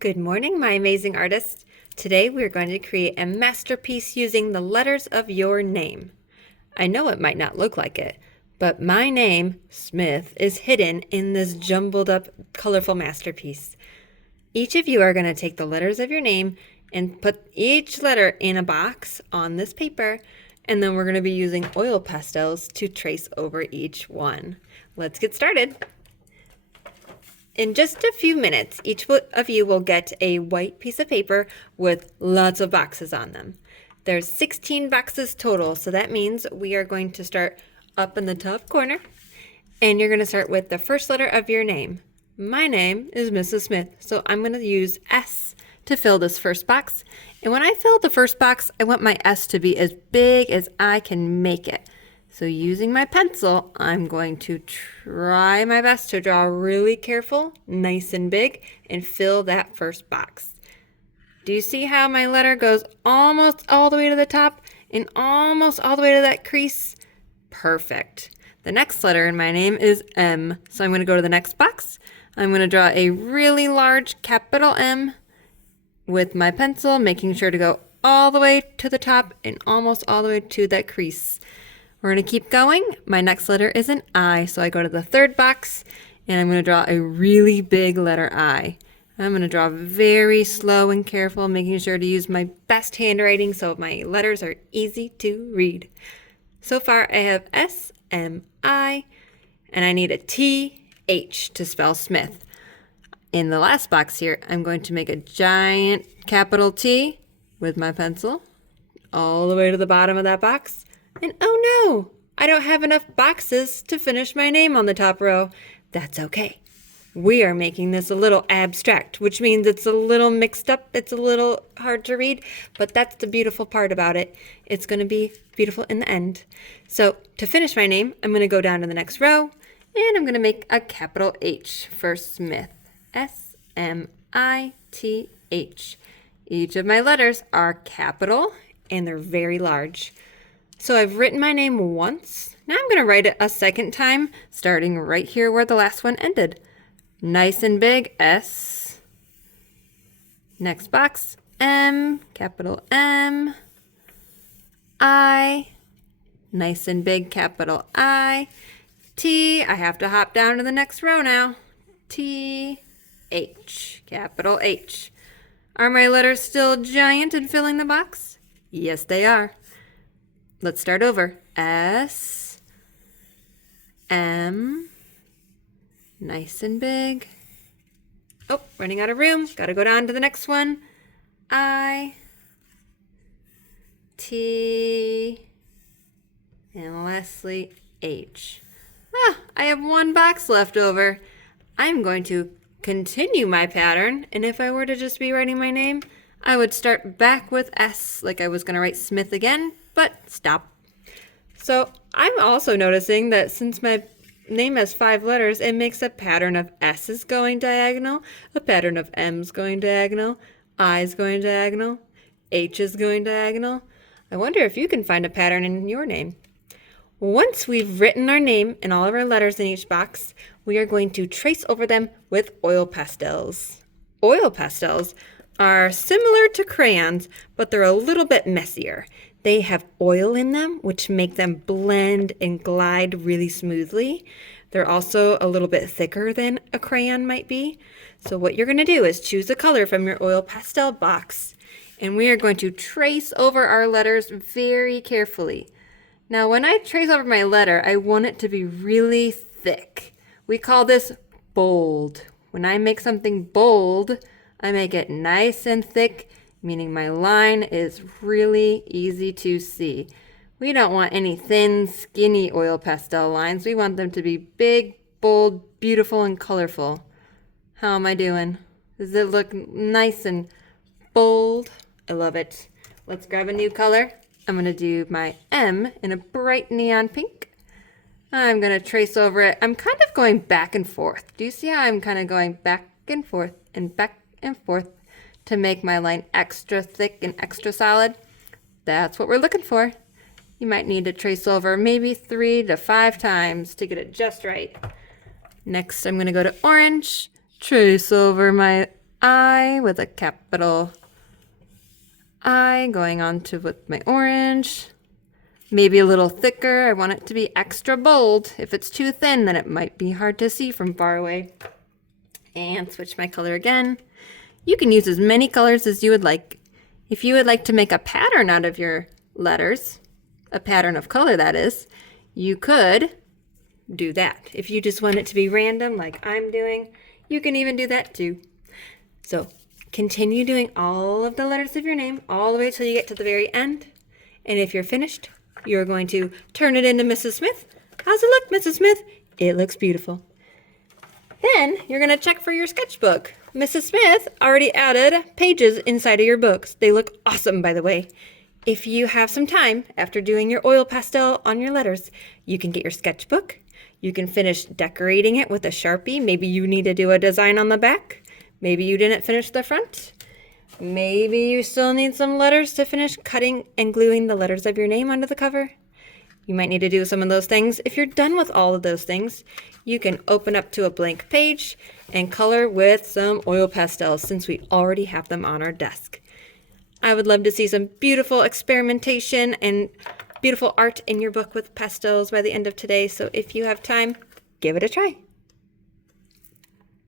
Good morning, my amazing artists. Today we're going to create a masterpiece using the letters of your name. I know it might not look like it, but my name, Smith, is hidden in this jumbled up, colorful masterpiece. Each of you are going to take the letters of your name and put each letter in a box on this paper, and then we're going to be using oil pastels to trace over each one. Let's get started. In just a few minutes, each of you will get a white piece of paper with lots of boxes on them. There's 16 boxes total, so that means we are going to start up in the top corner, and you're going to start with the first letter of your name. My name is Mrs. Smith, so I'm going to use S to fill this first box. And when I fill the first box, I want my S to be as big as I can make it. So using my pencil, I'm going to try my best to draw really careful, nice and big, and fill that first box. Do you see how my letter goes almost all the way to the top and almost all the way to that crease? Perfect. The next letter in my name is M, so I'm going to go to the next box. I'm going to draw a really large capital M with my pencil, making sure to go all the way to the top and almost all the way to that crease. We're going to keep going. My next letter is an I, so I go to the third box, and I'm going to draw a really big letter I. I'm going to draw very slow and careful, making sure to use my best handwriting so my letters are easy to read. So far, I have S, M, I, and I need a T, H to spell Smith. In the last box here, I'm going to make a giant capital T with my pencil all the way to the bottom of that box. And oh no, I don't have enough boxes to finish my name on the top row. That's okay. We are making this a little abstract, which means it's a little mixed up. It's a little hard to read, but that's the beautiful part about it. It's going to be beautiful in the end. So to finish my name, I'm going to go down to the next row, and I'm going to make a capital H for Smith. S-M-I-T-H. Each of my letters are capital, and they're very large. So I've written my name once. Now I'm going to write it a second time, starting right here where the last one ended. Nice and big, S. Next box, M, capital M. I, nice and big, capital I. T, I have to hop down to the next row now. T, H, capital H. Are my letters still giant and filling the box? Yes, they are. Let's start over. S, M, nice and big. Oh, running out of room. Got to go down to the next one. I, T, and lastly, H. I have one box left over. I'm going to continue my pattern, and if I were to just be writing my name, I would start back with S, like I was going to write Smith again, but stop. So I'm also noticing that since my name has 5 letters, it makes a pattern of S's going diagonal, a pattern of M's going diagonal, I's going diagonal, H is going diagonal. I wonder if you can find a pattern in your name. Once we've written our name and all of our letters in each box, we are going to trace over them with oil pastels. Oil pastels are similar to crayons, but they're a little bit messier. They have oil in them, which make them blend and glide really smoothly. They're also a little bit thicker than a crayon might be. So what you're going to do is choose a color from your oil pastel box, and we are going to trace over our letters very carefully. Now, when I trace over my letter, I want it to be really thick. We call this bold. When I make something bold, I make it nice and thick, meaning my line is really easy to see. We don't want any thin, skinny oil pastel lines. We want them to be big, bold, beautiful, and colorful. How am I doing? Does it look nice and bold? I love it. Let's grab a new color. I'm going to do my M in a bright neon pink. I'm going to trace over it. I'm kind of going back and forth. Do you see how I'm kind of going back and forth and back and forth to make my line extra thick and extra solid? That's what we're looking for. You might need to trace over maybe 3 to 5 times to get it just right. Next, I'm going to go to orange, trace over my I with a capital I going on to with my orange. Maybe a little thicker. I want it to be extra bold. If it's too thin, then it might be hard to see from far away. And switch my color again. You can use as many colors as you would like. If you would like to make a pattern out of your letters, a pattern of color that is, you could do that. If you just want it to be random like I'm doing, you can even do that too. So continue doing all of the letters of your name all the way till you get to the very end. And if you're finished, you're going to turn it into Mrs. Smith. How's it look, Mrs. Smith? It looks beautiful. Then you're going to check for your sketchbook. Mrs. Smith already added pages inside of your books. They look awesome, by the way. If you have some time after doing your oil pastel on your letters, you can get your sketchbook. You can finish decorating it with a Sharpie. Maybe you need to do a design on the back. Maybe you didn't finish the front. Maybe you still need some letters to finish cutting and gluing the letters of your name onto the cover. You might need to do some of those things. If you're done with all of those things, you can open up to a blank page and color with some oil pastels since we already have them on our desk. I would love to see some beautiful experimentation and beautiful art in your book with pastels by the end of today. So if you have time, give it a try.